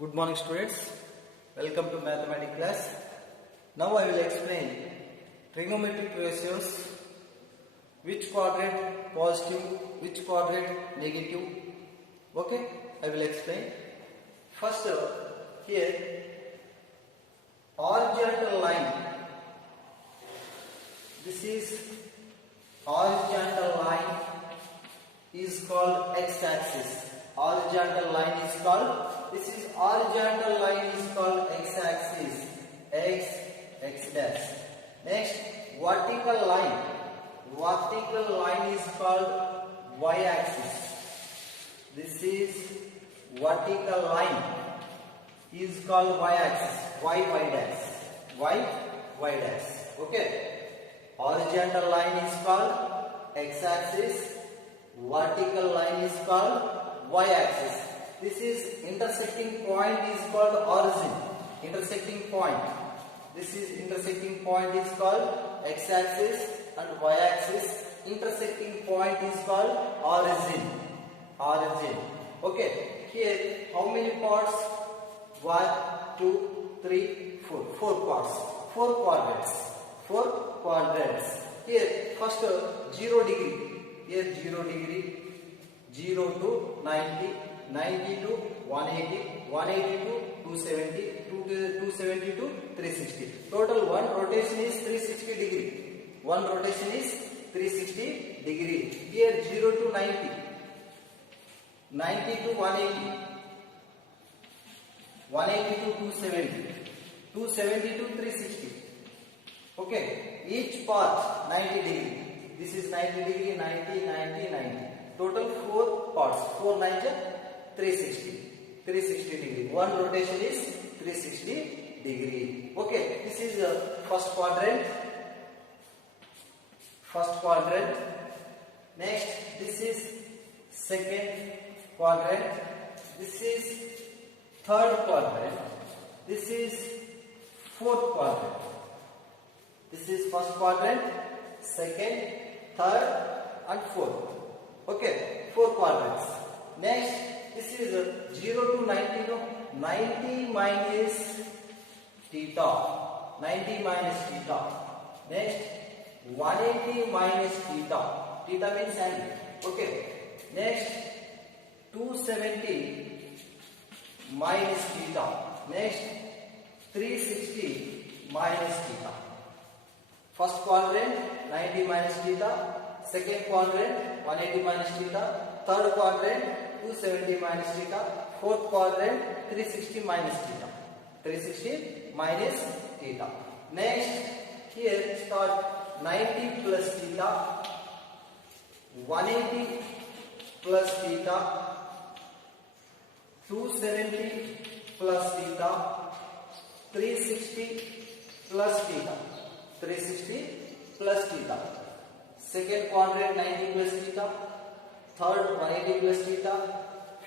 Good morning students, welcome to mathematics class. Now I will explain trigonometric ratios, which quadrant positive, which quadrant negative. Okay, I will explain. First here horizontal line, this is horizontal line is called x-axis. Horizontal line is called, this is horizontal line is called x-axis, x dash. Next, vertical line is called y-axis. This is vertical line is called y-axis, y dash, y dash. Okay, horizontal line is called x-axis, vertical line is called y-axis. This is intersecting point is called origin. Intersecting point. This is intersecting point is called x-axis and y-axis. Intersecting point is called origin. Origin. Okay. Here how many parts? 1, 2, 3, 4. 4 parts. 4 quadrants. 4 quadrants. Here first 0 degree. Here 0 degree. 0 to 90, 90 to 180, 180 to 270, 270 to 360. Total one rotation is 360 degree. One rotation is 360 degree. Here 0 to 90, 90 to 180, 180 to 270, 270 to 360. Okay, each part 90 degree. This is 90 degree, 90, 90, 90. Total 4 parts, 4 9 360, 360 degree. One rotation is 360 degree. Okay, this is first quadrant. First quadrant. Next, this is second quadrant. This is third quadrant. This is fourth quadrant. This is first quadrant, second, third, and fourth. Okay, 4 quadrants. Next, this is 0 to 90, 90 minus theta. 90 minus theta. Next, 180 minus theta. Theta means angle. Okay. Next, 270 minus theta. Next, 360 minus theta. First quadrant, 90 minus theta. Second quadrant, 180 minus theta. Third quadrant, 270 minus theta. Fourth quadrant, 360 minus theta. 360 minus theta. Next, here start 90 plus theta, 180 plus theta, 270 plus theta, 360 plus theta. 360 plus theta. Second quadrant 90 plus theta, third 180 plus theta,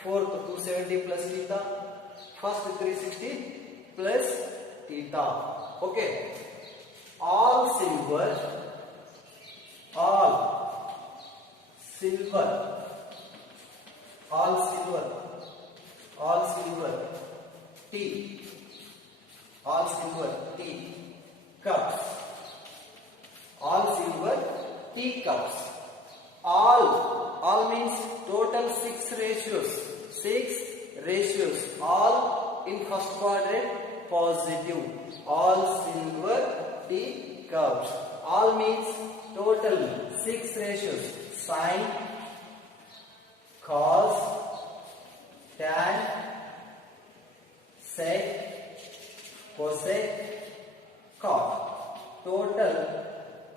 fourth 270 plus theta, first 360 plus theta. Okay. All silver, tea, cups, all silver teacups. All means total 6 ratios. 6 ratios. All in first quadrant positive. All silver teacups. All means total 6 ratios. Sine, cos, tan, sec, cosec, cot. Total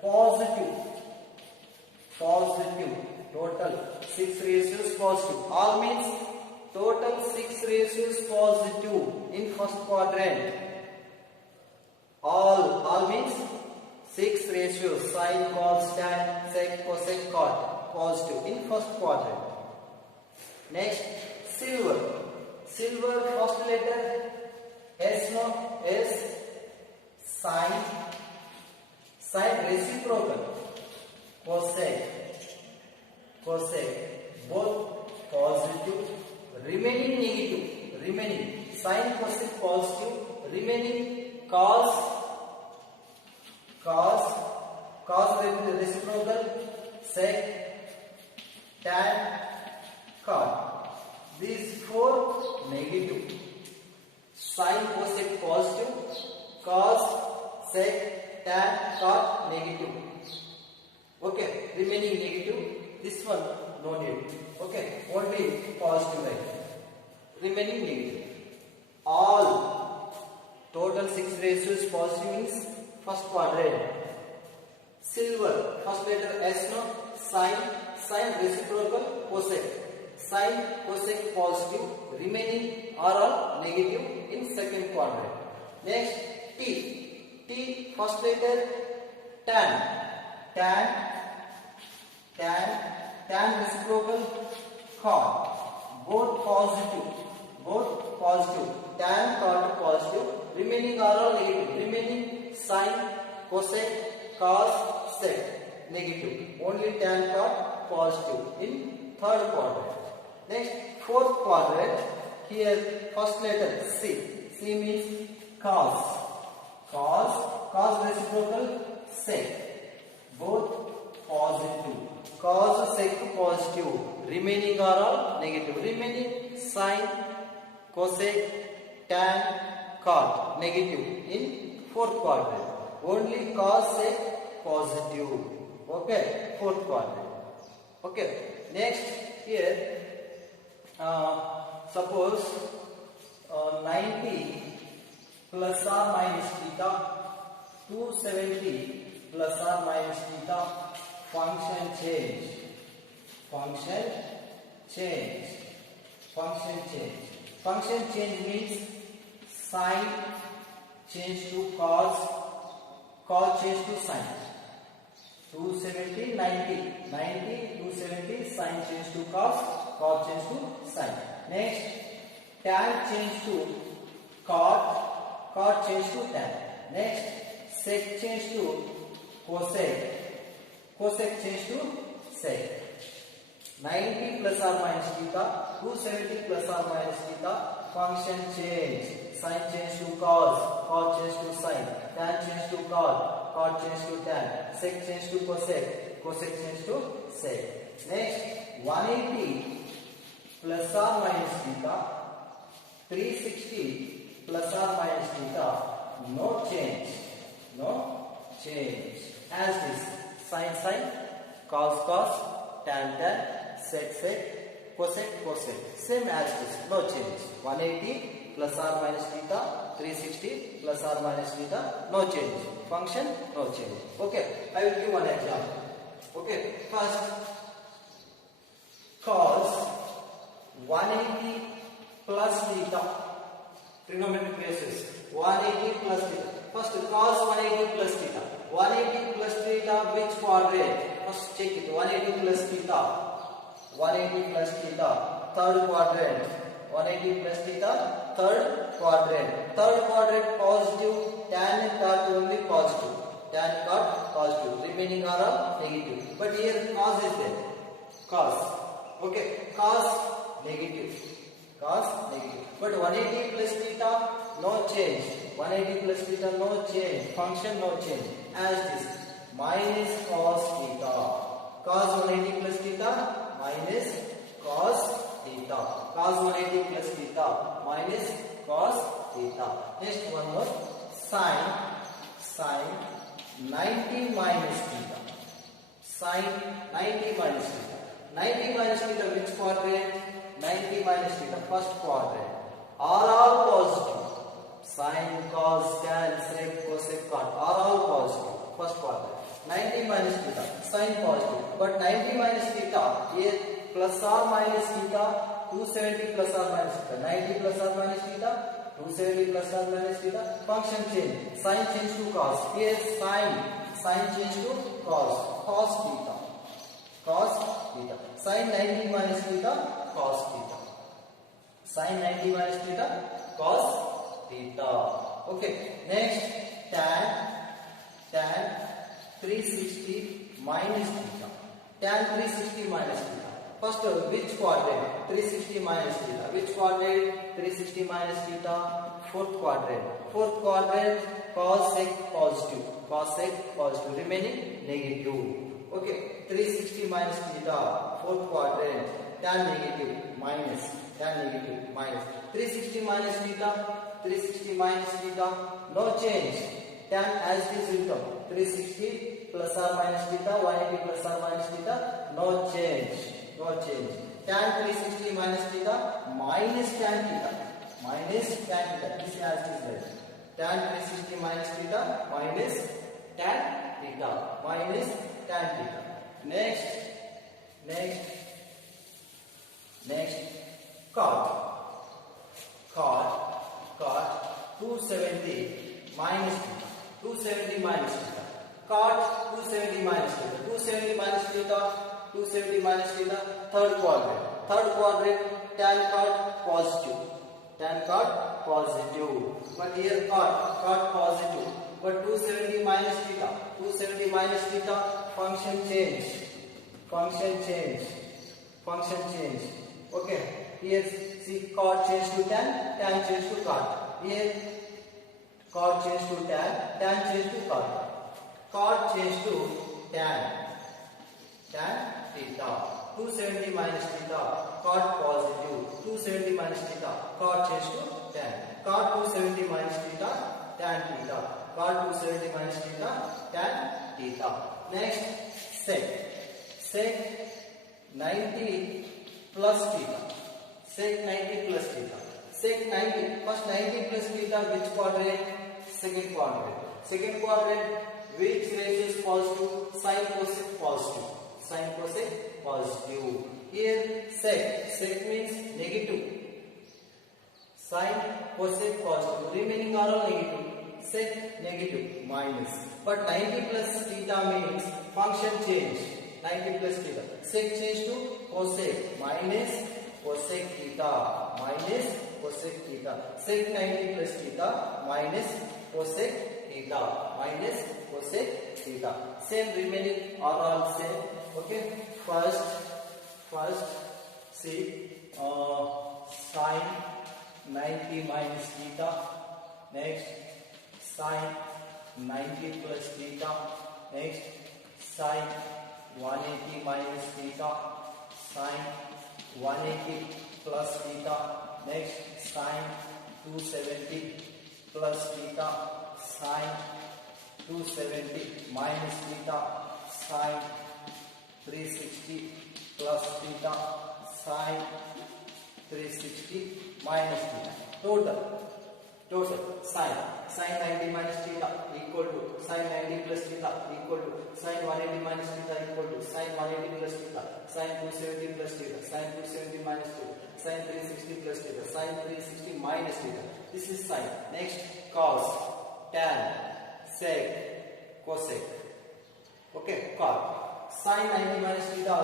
positive. Total 6 ratios positive. All means total 6 ratios positive in first quadrant. All means 6 ratios. Sine, cos, tan, sec, cosec, cot. Positive in first quadrant. Next, silver. Silver first letter S, no? S. Sine. Sine reciprocal. Cosec, both positive, remaining negative, Sine cosec positive. Remaining cos reciprocal, sec, tan, cot. These four negative. Sine cosec positive, cos, sec, tan, cot negative. Okay, remaining negative. This one no need. Okay, only positive right. Remaining negative. All total 6 ratios positive means first quadrant. Silver, first letter S, no, sine reciprocal, cosec. Sine cosec positive, remaining are all negative in second quadrant. Next T first letter tan reciprocal, cot, both positive, tan cot positive, remaining are all negative. Remaining sine cosec cos sec negative, only tan cot positive in third quadrant. Next fourth quadrant, here first letter C means cos reciprocal, sec, both positive, cos sec positive, remaining are all negative. Remaining sine cosec tan cot negative in fourth quadrant, only cos sec positive. Okay, fourth quadrant. Okay, next here suppose 90 plus or minus theta, 270 plus or minus theta, function change. Function change means sine change to cos change to sine. 270 90 270, sine change to cos change to sine. Next tan change to cot change to tan. Next sec change to cosec change to sec. 90 plus or minus theta, 270 plus or minus theta, function change. Sine change to cos change to sine, tan change to cot change to tan, sec change to cosec change to sec. Next 180 plus or minus theta, 360 plus or minus theta, no change. As this sine, cos, tan, sec, cosec, same as this, no change. 180 plus or minus theta, 360 plus or minus theta, no change. Function, no change. Okay, I will give one example. Okay, first cos 180 plus theta, trigonometric basis, 180 plus theta. First cos 180 plus theta. 180 plus theta, which quadrant? First check it. 180 plus theta. 180 plus theta, third quadrant. 180 plus theta, third quadrant. Third quadrant positive, tan cot only positive. Tan cot positive. Remaining are all negative. But here cos is there. Cos. Okay. Cos negative. But 180 plus theta, no change. 180 plus theta, no change. Function, no change. As this, minus cos theta. Cos 180 plus theta, minus cos theta. Cos 180 plus theta, minus cos theta. Next one more, sine 90 minus theta. Sine 90 minus theta. 90 minus theta, which quadrant? 90 minus theta, first quadrant. Are all positive. Sine, cos, tan, sec, cosec, cot are all positive. First quadrant. 90 minus theta, sine positive. But 90 minus theta, here plus or minus theta, 270 plus or minus theta. 90 plus or minus theta, 270 plus or minus theta. Function change. Sine change to cos. Here sine change to cos theta. Sine 90 minus theta, cos theta. Sine 90 minus theta, cos theta. Okay. Next tan 360 minus theta. Tan 360 minus theta. First, which quadrant? 360 minus theta. Which quadrant? 360 minus theta. Fourth quadrant. Fourth quadrant, cos sec positive. Cos sec positive. Remaining negative. Okay. 360 minus theta. Fourth quadrant. Tan negative minus. Tan negative minus. 360 minus theta. 360 minus theta. No change. Tan as it is written. 360 plus or minus theta. 180 plus or minus theta. No change. No change. Tan 360 minus theta minus tan theta. Minus tan theta. This is as it is right. Tan 360 minus theta minus tan theta. Minus tan theta. Next. Cot 270 minus theta. 270 minus theta. Cot 270 minus theta. 270 minus theta. 270 minus theta. Third quadrant. Tan cot positive. Tan cot positive. But here cot positive. But 270 minus theta. 270 minus theta. Function change. Okay. Here see cot change to tan change to cot. Here cot change to tan change to cot. Cot change to tan theta. 270 minus theta. Cot positive. 270 minus theta. Cot change to tan. Cot 270 minus theta. Tan theta. Cot 270 minus theta. Tan theta. Next sec 90 plus theta. Sec 90 plus theta. Sec 90. First 90 plus theta. Which quadrant? Second quadrant. Second quadrant. Which ratio is positive? Sin cosec positive. Sin cosec positive. Here sec means negative. Sin cosec positive. Remaining are all negative. Sec negative minus. But 90 plus theta means function change. 90 plus theta. Sec change to cosec minus cosec theta. Minus cosec theta. Sec 90 plus theta minus cosec theta. Minus cosec theta. Same remaining are all same. Okay. First see sin 90 minus theta. Next sin 90 plus theta. Next sin 180 minus theta. Sin 180 plus theta. Next sin 270 plus theta. Sin 270 minus theta. Sin 360 plus theta. Sin 360 minus theta. Total sin 90 minus theta equal to sin 90 plus theta equal to sin 180 minus theta equal to sin 180 plus theta, sin 270 plus theta, sin 270 minus theta, sin 360 plus theta, sin 360 minus theta. This is sin. Next cos, tan, sec, cosec. Okay, cot. Sin 90 minus theta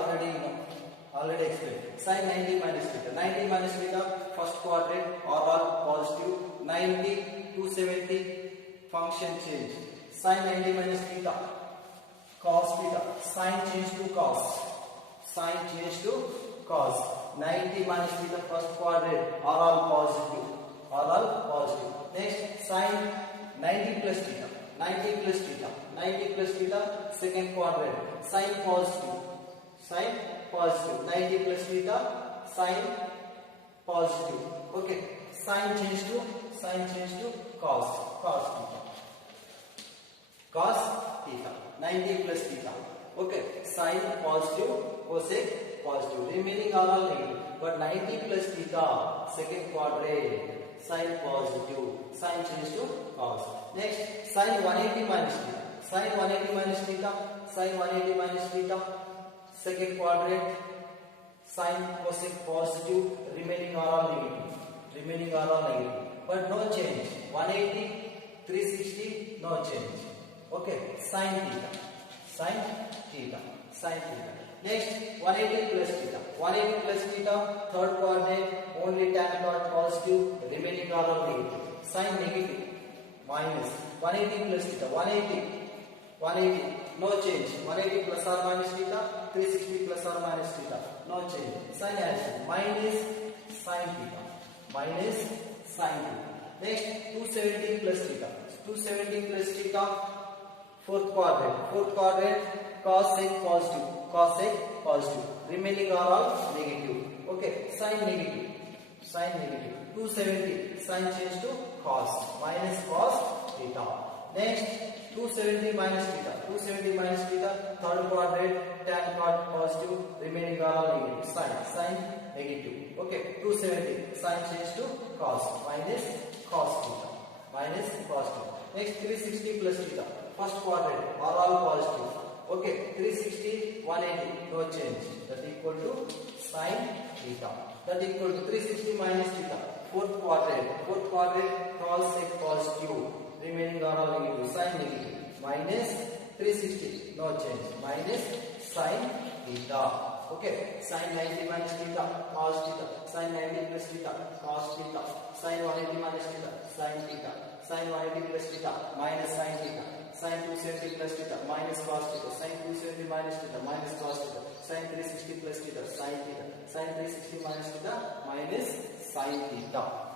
already explained. Sin 90 minus theta. 90 minus theta, first quadrant are all positive. 90, 270, function change. Sin 90 minus theta, cos theta. Sin change to cos. Sin change to cos. 90 minus theta, first quadrant are all positive. Next, sin 90 plus theta. 90 plus theta. 90 plus theta, second quadrant. Sin positive. 90 plus theta, sin positive. Okay. Sin change to cos theta. Cos theta. 90 plus theta. Okay. Sin positive, cosec positive. Remaining are all negative. But 90 plus theta, second quadrant. Sin positive. Sin change to cos. Next, sin 180 minus theta. Sin 180 minus theta. Sin 180 minus theta. Second quadrant. Sin cosec positive. Remaining are all negative. But no change. 180, 360, no change. Okay. Sin theta. Next, 180 plus theta. 180 plus theta, third quadrant, only tan cot positive. Remaining are all negative. Sin negative minus 180 plus theta. 180 no change. 180 plus or minus theta, 360 plus or minus theta, no change. Sin as minus sin theta, minus sin theta. Next 270 plus theta, 270 plus theta, fourth quadrant, cos sec positive, remaining are all negative. Okay, sin negative, 270 sin change to cos, minus cos theta. Next 270 minus theta, third quadrant, tan cot positive, remaining are all negative, sin negative. Okay, 270 sin change to cos, minus cos theta, Next 360 plus theta, first quadrant are all positive. Okay, 360, 180, no change, that equal to sin theta. That equal to 360 minus theta, fourth quadrant, cos sec positive, remaining are all negative, sin negative, minus 360, no change, minus sin theta. Okay, sin 90 minus theta, cos theta, sin 90 plus theta, cos theta, sin 180 minus theta, sin theta, sin 180 plus theta, minus sin theta, sin 270 plus theta, minus cos theta, sin 270 minus theta, minus cos theta, sin 360 plus theta, sin theta, sin 360 minus theta, minus sin theta.